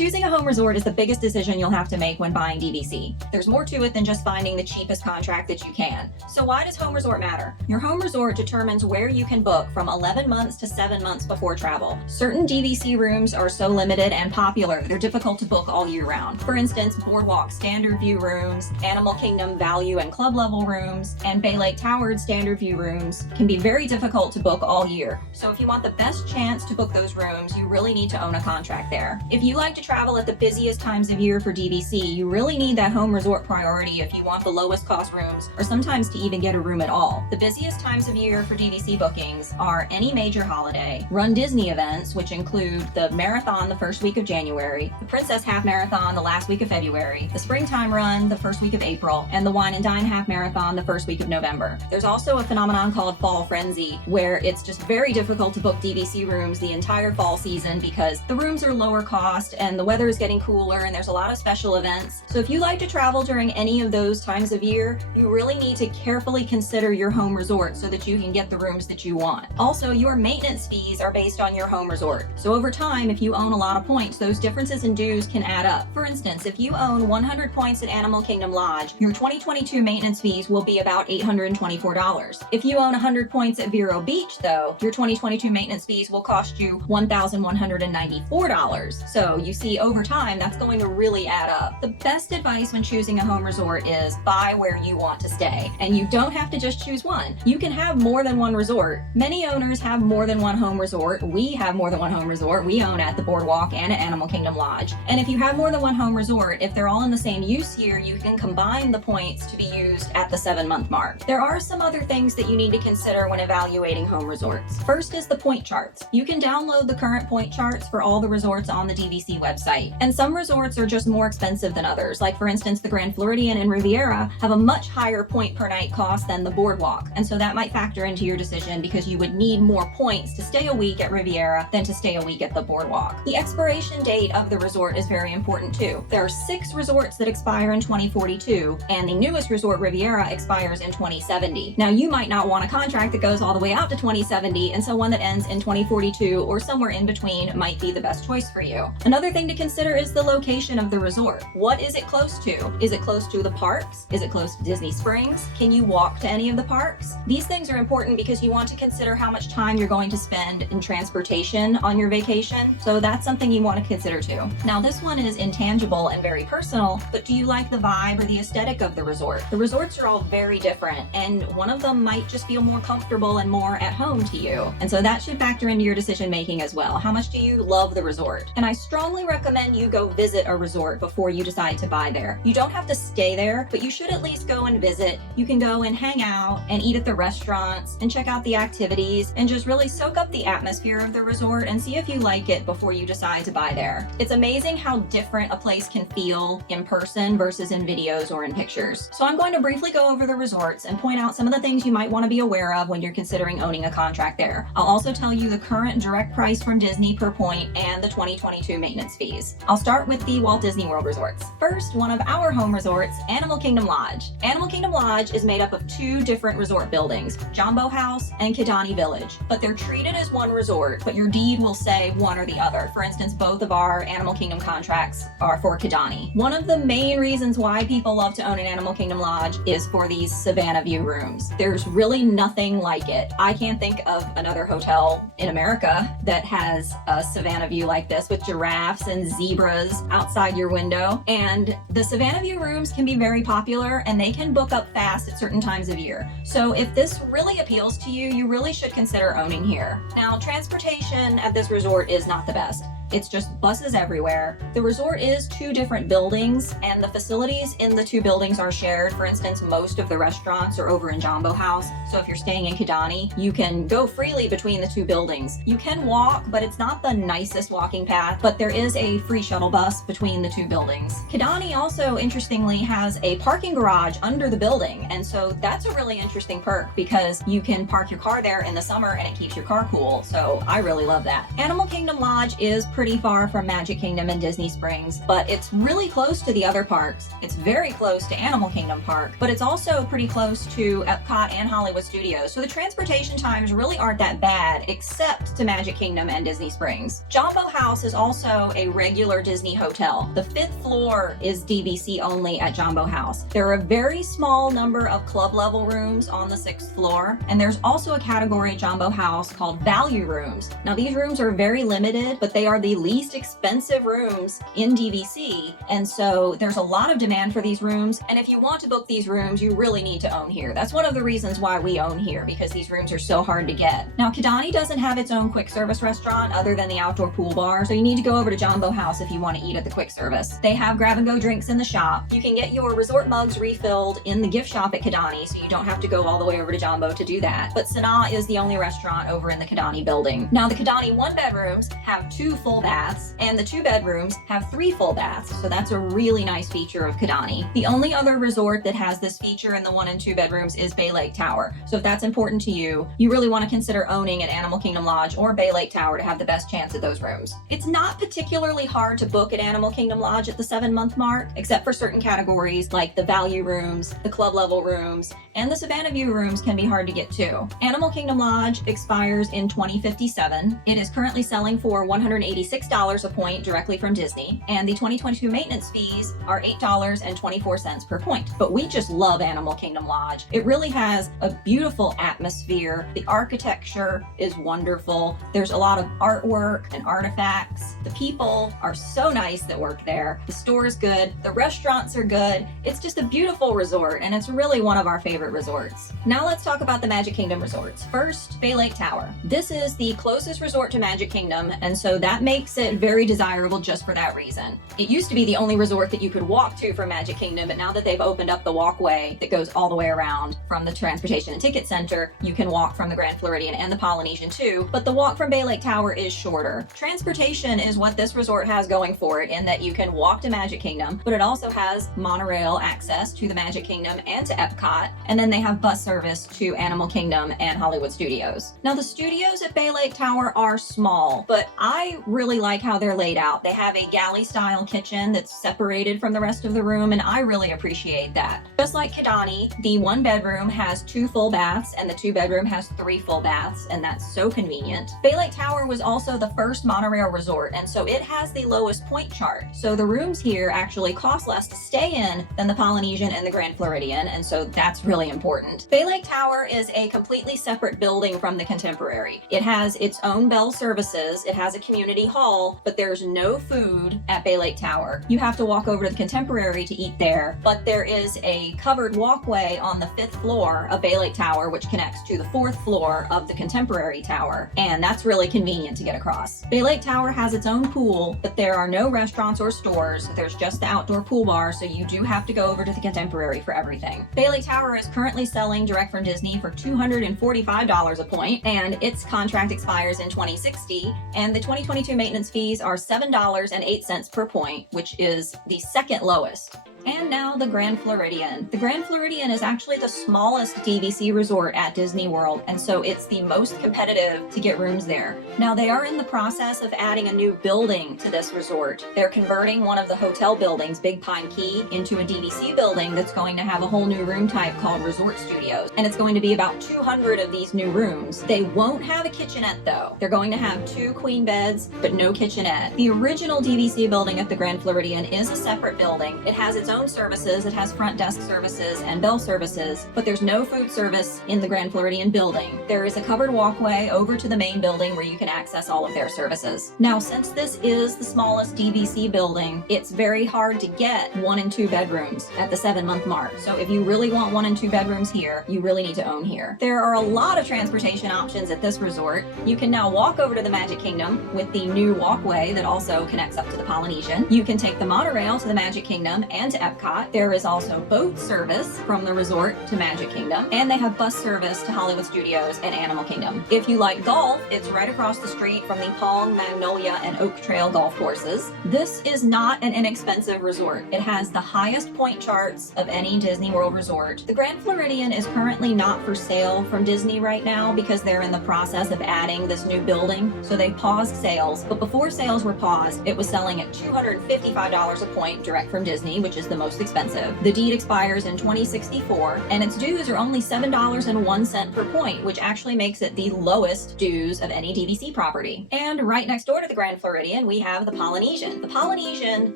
Choosing a home resort is the biggest decision you'll have to make when buying DVC. There's more to it than just finding the cheapest contract that you can. So why does home resort matter? Your home resort determines where you can book from 11 months to 7 months before travel. Certain DVC rooms are so limited and popular, they're difficult to book all year round. For instance, Boardwalk standard view rooms, Animal Kingdom value and club level rooms, and Bay Lake Towered standard view rooms can be very difficult to book all year. So if you want the best chance to book those rooms, you really need to own a contract there. If you like to travel at the busiest times of year for DVC, you really need that home resort priority if you want the lowest cost rooms, or sometimes to even get a room at all. The busiest times of year for DVC bookings are any major holiday, Run Disney events, which include the Marathon the first week of January, the Princess Half Marathon the last week of February, the Springtime Run the first week of April, and the Wine and Dine Half Marathon the first week of November. There's also a phenomenon called Fall Frenzy, where it's just very difficult to book DVC rooms the entire fall season because the rooms are lower cost and the weather is getting cooler and there's a lot of special events. So if you like to travel during any of those times of year, you really need to carefully consider your home resort so that you can get the rooms that you want. Also, your maintenance fees are based on your home resort. So over time, if you own a lot of points, those differences in dues can add up. For instance, if you own 100 points at Animal Kingdom Lodge, your 2022 maintenance fees will be about $824. If you own 100 points at Vero Beach, though, your 2022 maintenance fees will cost you $1,194. So you see, over time, that's going to really add up. The best advice when choosing a home resort is buy where you want to stay. And you don't have to just choose one. You can have more than one resort. Many owners have more than one home resort. We have more than one home resort. We own at the Boardwalk and at Animal Kingdom Lodge. And if you have more than one home resort, if they're all in the same use year, you can combine the points to be used at the 7-month mark. There are some other things that you need to consider when evaluating home resorts. First is the point charts. You can download the current point charts for all the resorts on the DVC website. And some resorts are just more expensive than others. Like for instance, the Grand Floridian and Riviera have a much higher point per night cost than the Boardwalk. And so that might factor into your decision because you would need more points to stay a week at Riviera than to stay a week at the Boardwalk. The expiration date of the resort is very important too. There are 6 resorts that expire in 2042, and the newest resort, Riviera, expires in 2070. Now, you might not want a contract that goes all the way out to 2070, and so one that ends in 2042 or somewhere in between might be the best choice for you. Another thing to consider is the location of the resort. What is it close to? Is it close to the parks? Is it close to Disney Springs? Can you walk to any of the parks? These things are important because you want to consider how much time you're going to spend in transportation on your vacation. So that's something you want to consider too. Now, this one is intangible and very personal, but do you like the vibe or the aesthetic of the resort? The resorts are all very different, and one of them might just feel more comfortable and more at home to you. And so that should factor into your decision making as well. How much do you love the resort? And I strongly recommend you go visit a resort before you decide to buy there. You don't have to stay there, but you should at least go and visit. You can go and hang out and eat at the restaurants and check out the activities and just really soak up the atmosphere of the resort and see if you like it before you decide to buy there. It's amazing how different a place can feel in person versus in videos or in pictures. So I'm going to briefly go over the resorts and point out some of the things you might want to be aware of when you're considering owning a contract there. I'll also tell you the current direct price from Disney per point and the 2022 maintenance fees. I'll start with the Walt Disney World resorts. First, one of our home resorts, Animal Kingdom Lodge. Animal Kingdom Lodge is made up of 2 different resort buildings, Jambo House and Kidani Village, but they're treated as one resort, but your deed will say one or the other. For instance, both of our Animal Kingdom contracts are for Kidani. One of the main reasons why people love to own an Animal Kingdom Lodge is for these Savanna view rooms. There's really nothing like it. I can't think of another hotel in America that has a Savanna view like this with giraffes and zebras outside your window. And the Savanna view rooms can be very popular and they can book up fast at certain times of year. So if this really appeals to you, you really should consider owning here. Now, transportation at this resort is not the best. It's just buses everywhere. The resort is 2 different buildings, and the facilities in the 2 buildings are shared. For instance, most of the restaurants are over in Jambo House. So if you're staying in Kidani, you can go freely between the 2 buildings. You can walk, but it's not the nicest walking path, but there is a free shuttle bus between the 2 buildings. Kidani also, interestingly, has a parking garage under the building. And so that's a really interesting perk because you can park your car there in the summer and it keeps your car cool. So I really love that. Animal Kingdom Lodge is pretty far from Magic Kingdom and Disney Springs, but it's really close to the other parks. It's very close to Animal Kingdom Park, but it's also pretty close to Epcot and Hollywood Studios. So the transportation times really aren't that bad, except to Magic Kingdom and Disney Springs. Jambo House is also a regular Disney hotel. The 5th floor is DVC only at Jambo House. There are a very small number of club level rooms on the 6th floor, and there's also a category at Jambo House called value rooms. Now these rooms are very limited, but they are the least expensive rooms in DVC, and so there's a lot of demand for these rooms, and if you want to book these rooms, you really need to own here. That's one of the reasons why we own here, because these rooms are so hard to get. Now Kidani doesn't have its own quick service restaurant other than the outdoor pool bar, so you need to go over to Jambo House if you want to eat at the quick service. They have grab and go drinks in the shop. You can get your resort mugs refilled in the gift shop at Kidani, so you don't have to go all the way over to Jambo to do that. But Sanaa is the only restaurant over in the Kidani building. Now the Kidani 1-bedrooms have 2 full baths, and the 2-bedrooms have 3 full baths, so that's a really nice feature of Kidani. The only other resort that has this feature in the 1 and 2 bedrooms is Bay Lake Tower. So if that's important to you, you really want to consider owning an Animal Kingdom Lodge or Bay Lake Tower to have the best chance at those rooms. It's not particularly hard to book at Animal Kingdom Lodge at the 7-month mark, except for certain categories like the value rooms, the club level rooms, and the Savanna View rooms can be hard to get to. Animal Kingdom Lodge expires in 2057. It is currently selling for $186 a point directly from Disney, and the 2022 maintenance fees are $8.24 per point. But we just love Animal Kingdom Lodge. It really has a beautiful atmosphere. The architecture is wonderful. There's a lot of artwork and artifacts. The people are so nice that work there. The store is good. The restaurants are good. It's just a beautiful resort, and it's really one of our favorite resorts. Now let's talk about the Magic Kingdom resorts. First, Bay Lake Tower. This is the closest resort to Magic Kingdom, and so that makes it very desirable just for that reason. It used to be the only resort that you could walk to from Magic Kingdom, but now that they've opened up the walkway that goes all the way around from the Transportation and Ticket Center, you can walk from the Grand Floridian and the Polynesian too, but the walk from Bay Lake Tower is shorter. Transportation is what this resort has going for it in that you can walk to Magic Kingdom, but it also has monorail access to the Magic Kingdom and to Epcot, and then they have bus service to Animal Kingdom and Hollywood Studios. Now the studios at Bay Lake Tower are small, but I really like how they're laid out. They have a galley style kitchen that's separated from the rest of the room, and I really appreciate that. Just like Kidani, the 1-bedroom has 2 full baths and the 2-bedroom has 3 full baths, and that's so convenient. Bay Lake Tower was also the first monorail resort, and so it has the lowest point chart. So the rooms here actually cost less to stay in than the Polynesian and the Grand Floridian, and so that's really important. Bay Lake Tower is a completely separate building from the Contemporary. It has its own bell services, it has a community hall, but there's no food at Bay Lake Tower. You have to walk over to the Contemporary to eat there, but there is a covered walkway on the 5th floor of Bay Lake Tower which connects to the 4th floor of the Contemporary Tower, and that's really convenient to get across. Bay Lake Tower has its own pool, but there are no restaurants or stores. There's just the outdoor pool bar, so you do have to go over to the Contemporary for everything. Bay Lake Tower is currently selling direct from Disney for $245 a point, and its contract expires in 2060, and the 2022 maintenance fees are $7.08 per point, which is the 2nd lowest. And now the Grand Floridian. The Grand Floridian is actually the smallest DVC resort at Disney World, and so it's the most competitive to get rooms there. Now they are in the process of adding a new building to this resort. They're converting one of the hotel buildings, Big Pine Key, into a DVC building that's going to have a whole new room type called Resort Studios, and it's going to be about 200 of these new rooms. They won't have a kitchenette though. They're going to have 2 queen beds, but no kitchenette. The original DVC building at the Grand Floridian is a separate building. It has its own services. It has front desk services and bell services, but there's no food service in the Grand Floridian building. There is a covered walkway over to the main building where you can access all of their services. Now, since this is the smallest DVC building, it's very hard to get 1 and 2 bedrooms at the 7-month mark. So if you really want 1 and 2 bedrooms here, you really need to own here. There are a lot of transportation options at this resort. You can now walk over to the Magic Kingdom with the new walkway that also connects up to the Polynesian. You can take the monorail to the Magic Kingdom and to Epcot. There is also boat service from the resort to Magic Kingdom, and they have bus service to Hollywood Studios and Animal Kingdom. If you like golf, it's right across the street from the Palm, Magnolia, and Oak Trail golf courses. This is not an inexpensive resort. It has the highest point charts of any Disney World resort. The Grand Floridian is currently not for sale from Disney right now because they're in the process of adding this new building, so they paused sales. But before sales were paused, it was selling at $255 a point direct from Disney, which is the most expensive. The deed expires in 2064, and its dues are only $7.01 per point, which actually makes it the lowest dues of any DVC property. And right next door to the Grand Floridian, we have the Polynesian. The Polynesian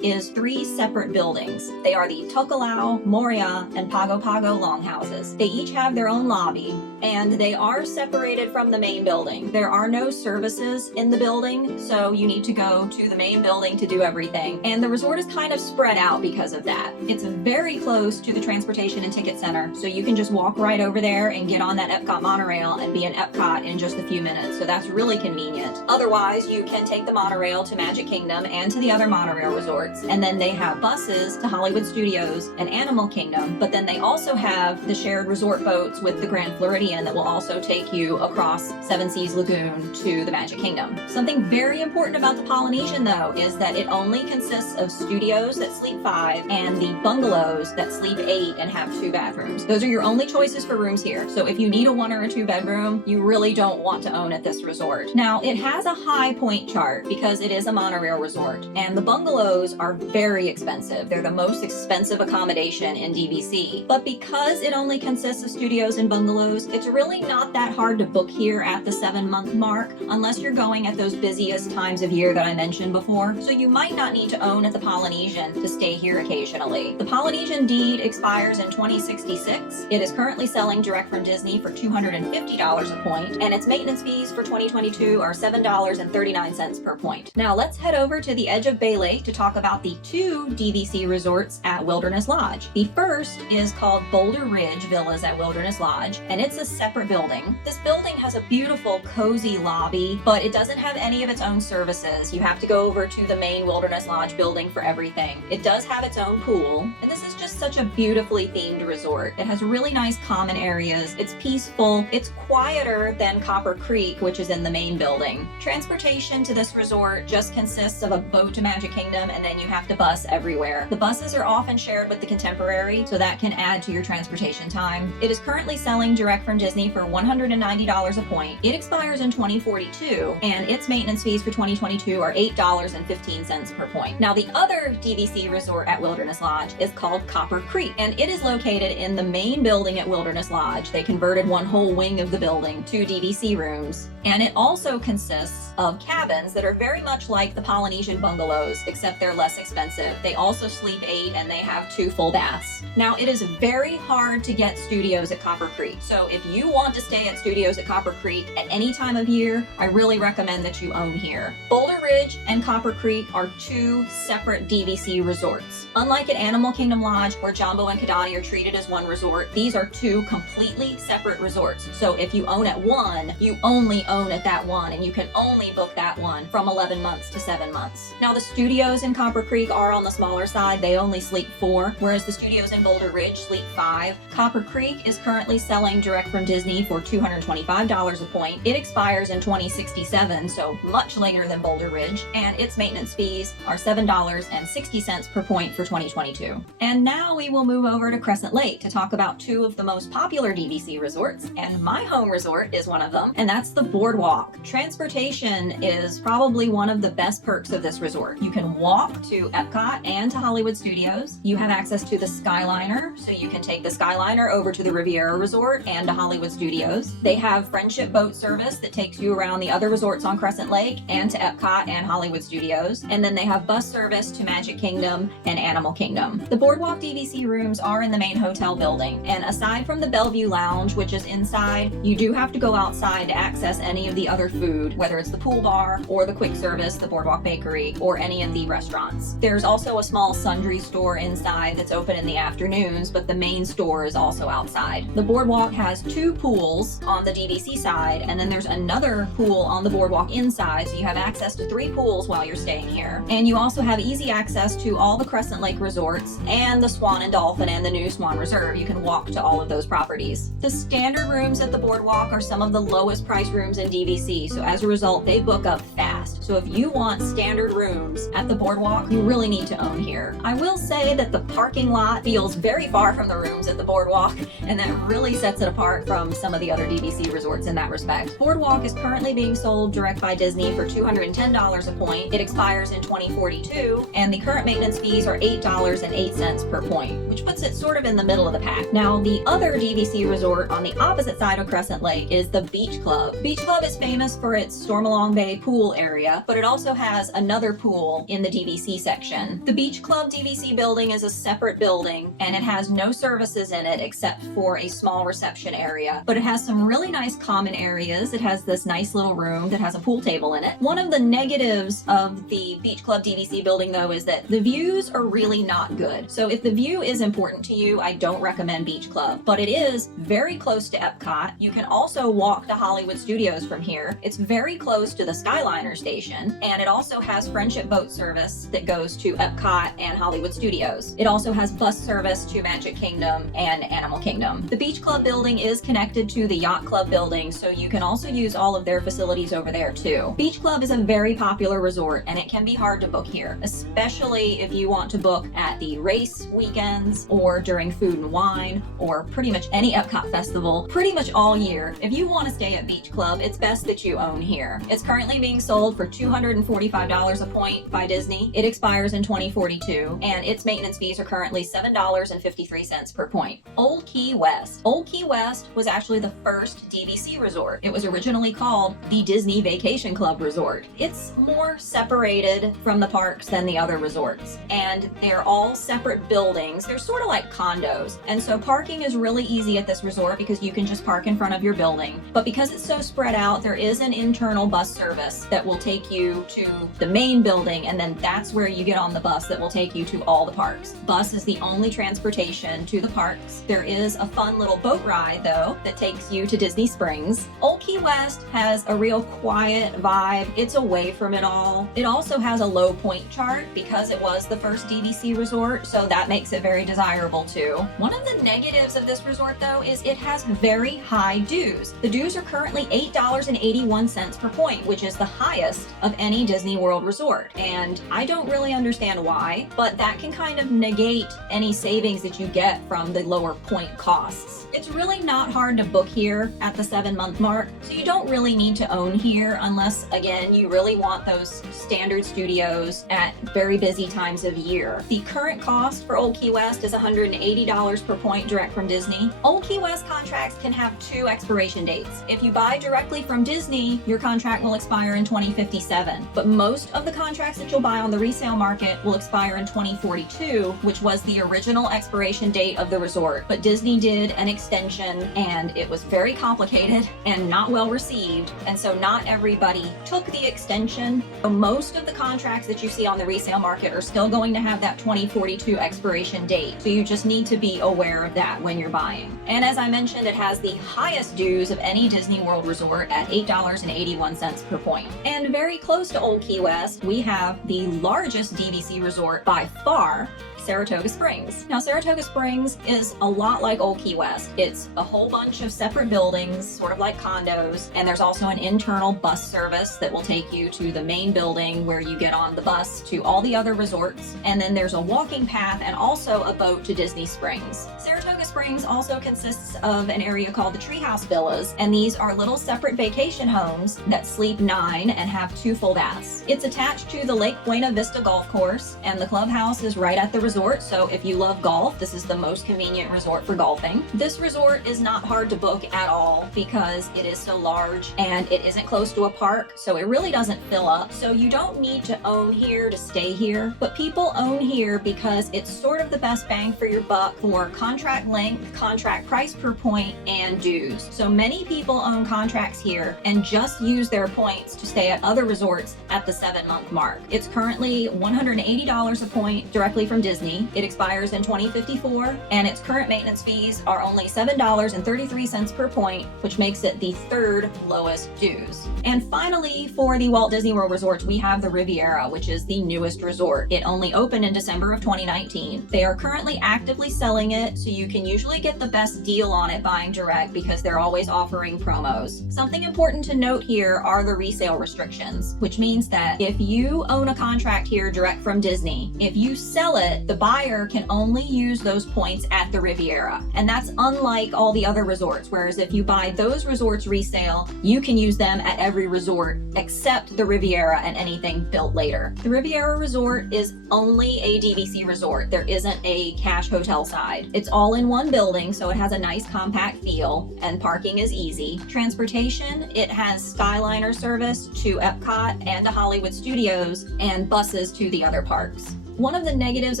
is 3 separate buildings. They are the Tokelau, Moria, and Pago Pago longhouses. They each have their own lobby, and they are separated from the main building. There are no services in the building, so you need to go to the main building to do everything. And the resort is kind of spread out because of that. It's very close to the Transportation and Ticket Center, so you can just walk right over there and get on that Epcot monorail and be in Epcot in just a few minutes. So that's really convenient. Otherwise, you can take the monorail to Magic Kingdom and to the other monorail resorts. And then they have buses to Hollywood Studios and Animal Kingdom, but then they also have the shared resort boats with the Grand Floridian that will also take you across Seven Seas Lagoon to the Magic Kingdom. Something very important about the Polynesian, though, is that it only consists of studios that sleep 5 and the bungalows that sleep 8 and have 2 bathrooms. Those are your only choices for rooms here. So if you need a 1 or a 2 bedroom, you really don't want to own at this resort. Now, it has a high point chart because it is a monorail resort, and the bungalows are very expensive. They're the most expensive accommodation in DVC. But because it only consists of studios and bungalows, it's really not that hard to book here at the 7-month mark, unless you're going at those busiest times of year that I mentioned before. So you might not need to own at the Polynesian to stay here occasionally. The Polynesian deed expires in 2066. It is currently selling direct from Disney for $250 a point, and its maintenance fees for 2022 are $7.39 per point. Now let's head over to the edge of Bay Lake to talk about the 2 DVC resorts at Wilderness Lodge. The first is called Boulder Ridge Villas at Wilderness Lodge, and it's a separate building. This building has a beautiful, cozy lobby, but it doesn't have any of its own services. You have to go over to the main Wilderness Lodge building for everything. It does have its own pool, and this is just such a beautifully themed resort. It has really nice common areas. It's peaceful. It's quieter than Copper Creek, which is in the main building. Transportation to this resort just consists of a boat to Magic Kingdom, and then you have to bus everywhere. The buses are often shared with the Contemporary, so that can add to your transportation time. It is currently selling direct from Disney for $190 a point. It expires in 2042, and its maintenance fees for 2022 are $8.15 per point. Now, the other DVC resort at Wilderness Lodge is called Copper Creek, and it is located in the main building at Wilderness Lodge. They converted one whole wing of the building to DVC rooms, and it also consists of cabins that are very much like the Polynesian bungalows, except they're less expensive. They also sleep 8 and they have 2 full baths. Now, it is very hard to get studios at Copper Creek, so if you want to stay at studios at Copper Creek at any time of year, I really recommend that you own here. Boulder Ridge and Copper Creek are 2 separate DVC resorts. Unlike at Animal Kingdom Lodge, where Jambo and Kidani are treated as one resort, these are 2 completely separate resorts. So if you own at one, you only own at that one, and you can only book that one from 11 months to 7 months. Now, the studios in Copper Creek are on the smaller side. They only sleep 4, whereas the studios in Boulder Ridge sleep 5. Copper Creek is currently selling direct from Disney for $225 a point. It expires in 2067, so much later than Boulder Ridge, and its maintenance fees are $7.60 per point for 2022. And now we will move over to Crescent Lake to talk about 2 of the most popular DVC resorts, and my home resort is one of them, and that's the Boardwalk. Transportation is probably one of the best perks of this resort. You can walk to Epcot and to Hollywood Studios. You have access to the Skyliner, so you can take the Skyliner over to the Riviera Resort and to Hollywood Studios. They have Friendship boat service that takes you around the other resorts on Crescent Lake and to Epcot and Hollywood Studios. And then they have bus service to Magic Kingdom and Animal Kingdom. The Boardwalk DVC rooms are in the main hotel building, and aside from the Bellevue Lounge, which is inside, you do have to go outside to access any of the other food, whether it's the pool bar or the quick service, the Boardwalk Bakery, or any of the restaurants. There's also a small sundry store inside that's open in the afternoons, but the main store is also outside. The Boardwalk has 2 pools on the DVC side, and then there's another pool on the Boardwalk inside, so you have access to 3 pools while you're staying here. And you also have easy access to all the Crescent Lake resorts resorts, and the Swan and Dolphin and the new Swan Reserve. You can walk to all of those properties. The standard rooms at the Boardwalk are some of the lowest price rooms in DVC, so as a result, they book up fast. So if you want standard rooms at the Boardwalk, you really need to own here. I will say that the parking lot feels very far from the rooms at the Boardwalk, and that really sets it apart from some of the other DVC resorts in that respect. Boardwalk is currently being sold direct by Disney for $210 a point. It expires in 2042, and the current maintenance fees are $8.08 per point, which puts it sort of in the middle of the pack. Now, the other DVC resort on the opposite side of Crescent Lake is the Beach Club. Beach Club is famous for its Stormalong Bay pool area, but it also has another pool in the DVC section. The Beach Club DVC building is a separate building, and it has no services in it except for a small reception area, but it has some really nice common areas. It has this nice little room that has a pool table in it. One of the negatives of the Beach Club DVC building, though, is that the views are really not good. So if the view is important to you, I don't recommend Beach Club, but it is very close to Epcot. You can also walk to Hollywood Studios from here. It's very close to the Skyliner station, and it also has Friendship boat service that goes to Epcot and Hollywood Studios. It also has bus service to Magic Kingdom and Animal Kingdom. The Beach Club building is connected to the Yacht Club building, so you can also use all of their facilities over there too. Beach Club is a very popular resort, and it can be hard to book here, especially if you want to book at the race weekends or during Food and Wine or pretty much any Epcot festival pretty much all year. If you want to stay at Beach Club, it's best that you own here. It's currently being sold for $245 a point by Disney. It expires in 2042, and its maintenance fees are currently $7.53 per point. Old Key West. Old Key West was actually the first DVC resort. It was originally called the Disney Vacation Club Resort. It's more separated from the parks than the other resorts, and they're all separate buildings. They're sort of like condos, and so parking is really easy at this resort because you can just park in front of your building. But because it's so spread out, there is an internal bus service that will take you to the main building, and then that's where you get on the bus that will take you to all the parks. Bus is the only transportation to the parks. There is a fun little boat ride, though, that takes you to Disney Springs. Old Key West has a real quiet vibe. It's away from it all. It also has a low point chart because it was the first DVC resort, so that makes it very desirable too. One of the negatives of this resort, though, is it has very high dues. The dues are currently $8.81 per point, which is the highest of any Disney World resort. And I don't really understand why, but that can kind of negate any savings that you get from the lower point costs. It's really not hard to book here at the 7-month mark, so you don't really need to own here unless, again, you really want those standard studios at very busy times of year. The current cost for Old Key West is $180 per point direct from Disney. Old Key West contracts can have 2 expiration dates. If you buy directly from Disney, your contract will expire in 2057, but most of the contracts that you'll buy on the resale market will expire in 2042, which was the original expiration date of the resort. But Disney did an extension, and it was very complicated and not well received, and so not everybody took the extension. So most of the contracts that you see on the resale market are still going to have that 2042 expiration date, so you just need to be aware of that when you're buying. And as I mentioned, it has the highest dues of any Disney World resort at $8.81 per point. And very close to Old Key West, we have the largest DVC resort by far, Saratoga Springs. Now, Saratoga Springs is a lot like Old Key West. It's a whole bunch of separate buildings, sort of like condos, and there's also an internal bus service that will take you to the main building where you get on the bus to all the other resorts, and then there's a walking path and also a boat to Disney Springs. Saratoga Springs also consists of an area called the Treehouse Villas, and these are little separate vacation homes that sleep 9 and have 2 full baths. It's attached to the Lake Buena Vista Golf Course, and the clubhouse is right at the resort, so if you love golf, this is the most convenient resort for golfing. This resort is not hard to book at all because it is so large and it isn't close to a park, so it really doesn't fill up. So you don't need to own here to stay here, but people own here because it's sort of the best bang for your buck for contract length, contract price per point, and dues. So many people own contracts here and just use their points to stay at other resorts at the 7-month mark. It's currently $180 a point directly from Disney. Disney. It expires in 2054, and its current maintenance fees are only $7.33 per point, which makes it the third lowest dues. And finally, for the Walt Disney World resorts, we have the Riviera, which is the newest resort. It only opened in December of 2019. They are currently actively selling it, so you can usually get the best deal on it buying direct because they're always offering promos. Something important to note here are the resale restrictions, which means that if you own a contract here direct from Disney, if you sell it, the buyer can only use those points at the Riviera. And that's unlike all the other resorts, whereas if you buy those resorts resale, you can use them at every resort except the Riviera and anything built later. The Riviera Resort is only a DVC resort. There isn't a cash hotel side. It's all in one building, so it has a nice compact feel, and parking is easy. Transportation, it has Skyliner service to Epcot and to Hollywood Studios, and buses to the other parks. One of the negatives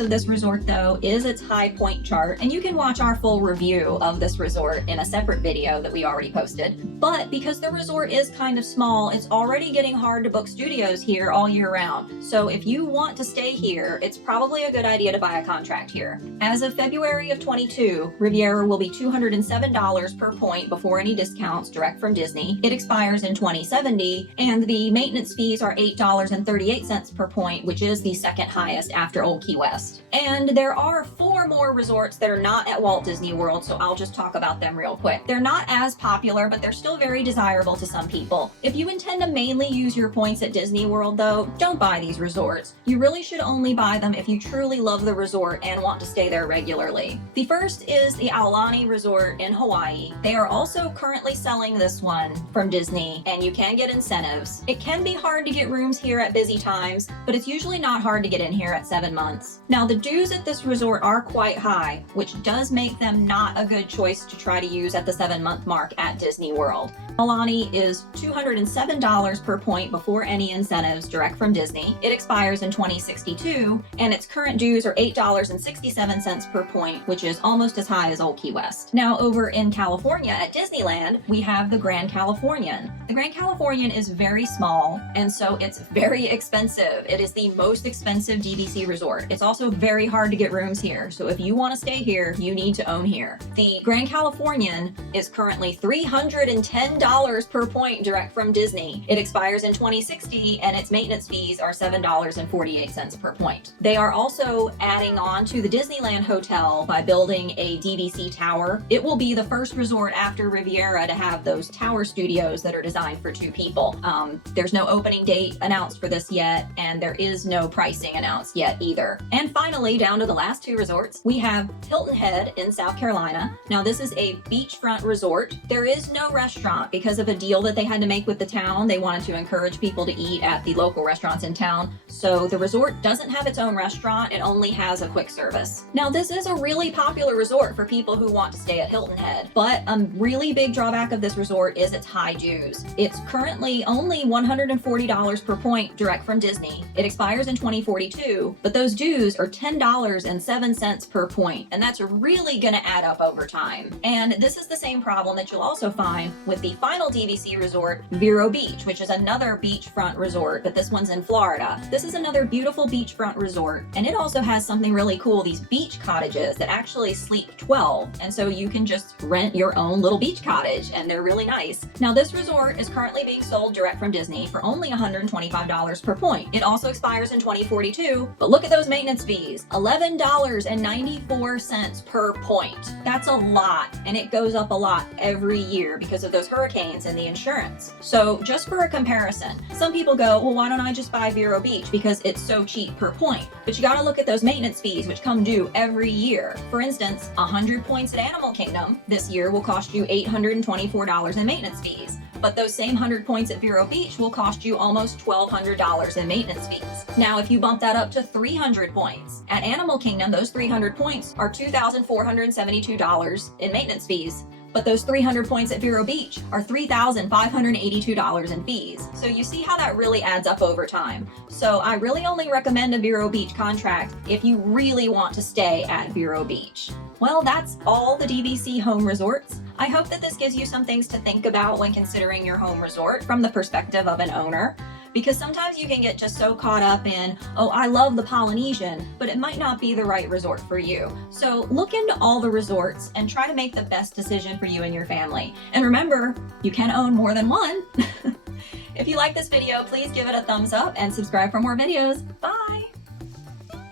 of this resort, though, is its high point chart, and you can watch our full review of this resort in a separate video that we already posted. But because the resort is kind of small, it's already getting hard to book studios here all year round. So if you want to stay here, it's probably a good idea to buy a contract here. As of February of 22, Riviera will be $207 per point before any discounts direct from Disney. It expires in 2070, and the maintenance fees are $8.38 per point, which is the second highest after Old Key West. And there are 4 more resorts that are not at Walt Disney World, so I'll just talk about them real quick. They're not as popular, but they're still very desirable to some people. If you intend to mainly use your points at Disney World, though, don't buy these resorts. You really should only buy them if you truly love the resort and want to stay there regularly. The first is the Aulani Resort in Hawaii. They are also currently selling this one from Disney, and you can get incentives. It can be hard to get rooms here at busy times, but it's usually not hard to get in here at 7 months. Now, the dues at this resort are quite high, which does make them not a good choice to try to use at the 7-month mark at Disney World. Aulani is $207 per point before any incentives direct from Disney. It expires in 2062, and its current dues are $8.67 per point, which is almost as high as Old Key West. Now, over in California at Disneyland, we have the Grand Californian. The Grand Californian is very small, and so it's very expensive. It is the most expensive DVC resort. It's also very hard to get rooms here, so if you want to stay here, you need to own here. The Grand Californian is currently $310 per point direct from Disney. It expires in 2060, and its maintenance fees are $7.48 per point. They are also adding on to the Disneyland Hotel by building a DVC tower. It will be the first resort after Riviera to have those tower studios that are designed for 2 people. There's no opening date announced for this yet, and there is no pricing announced yet either. And finally, down to the last 2 resorts, we have Hilton Head in South Carolina. Now, this is a beachfront resort. There is no restaurant because of a deal that they had to make with the town. They wanted to encourage people to eat at the local restaurants in town. So the resort doesn't have its own restaurant. It only has a quick service. Now, this is a really popular resort for people who want to stay at Hilton Head, but a really big drawback of this resort is its high dues. It's currently only $140 per point direct from Disney. It expires in 2042, but those dues are $10.07 per point, and that's really gonna add up over time. And this is the same problem that you'll also find with the final DVC resort, Vero Beach, which is another beachfront resort, but this one's in Florida. This is another beautiful beachfront resort, and it also has something really cool, these beach cottages that actually sleep 12, and so you can just rent your own little beach cottage, and they're really nice. Now, this resort is currently being sold direct from Disney for only $125 per point. It also expires in 2042, but look at those maintenance fees, $11.94 per point. That's a lot, and it goes up a lot every year because of those hurricanes and the insurance. So just for a comparison, some people go, well, why don't I just buy Vero Beach because it's so cheap per point? But you gotta look at those maintenance fees, which come due every year. For instance, 100 points at Animal Kingdom this year will cost you $824 in maintenance fees. But those same 100 points at Vero Beach will cost you almost $1,200 in maintenance fees. Now, if you bump that up to 300 points, at Animal Kingdom, those 300 points are $2,472 in maintenance fees. But those 300 points at Vero Beach are $3,582 in fees. So you see how that really adds up over time. So I really only recommend a Vero Beach contract if you really want to stay at Vero Beach. Well, that's all the DVC home resorts. I hope that this gives you some things to think about when considering your home resort from the perspective of an owner. because sometimes you can get just so caught up in, oh, I love the Polynesian, but it might not be the right resort for you. So look into all the resorts and try to make the best decision for you and your family. And remember, you can own more than one. If you like this video, please give it a thumbs up and subscribe for more videos. Bye!